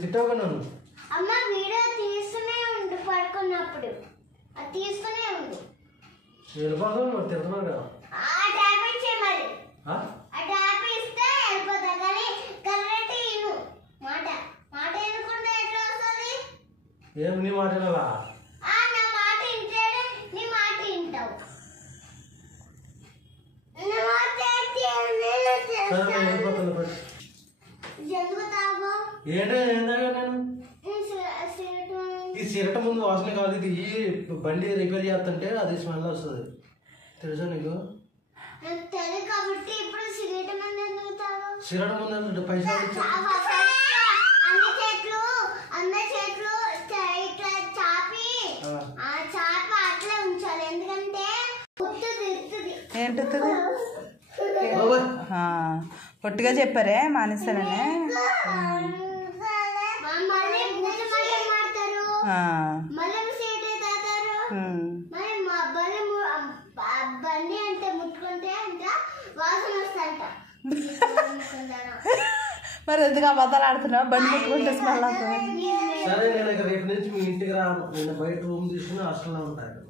తిట్టావు కదా అమ్మ వీడియో తీస్తూనే ఉండు పడుకున్నప్పుడు అది తీస్తూనే ఉండు తిడుతున్నావు కదా మరి ఆ ట్యాప్ ఇస్తే వెళ్ళిపోతా కానీ కరెక్ట్ ఇను మాట మాట ఎన్నుకుంటే ఎట్లా వస్తుంది ఏం నీ మాట వినాలా నా మాట వింటేనే నీ మాట వింటావు ఏంటో నేను ఈ సిరట ముందు వాసన కాదు ఇది బండి రిపేర్ చేస్తుంటే అది స్మెల్ వస్తుంది తెలుసా నీకు సిరట ముందు పైసలు ఏంటుంది పొట్టిగా చెప్పారే మానేస్తాననే మరి ఎందుకు అబద్ధాలు ఆడుతున్నావు బండి ముట్టుకుంటే స్మెల్ అవుతుంది సరే నేను రేపు నుంచి మీ ఇంటికి రాను నేను బయట రూమ్ తీసుకుని హాస్టల్లో ఉంటాను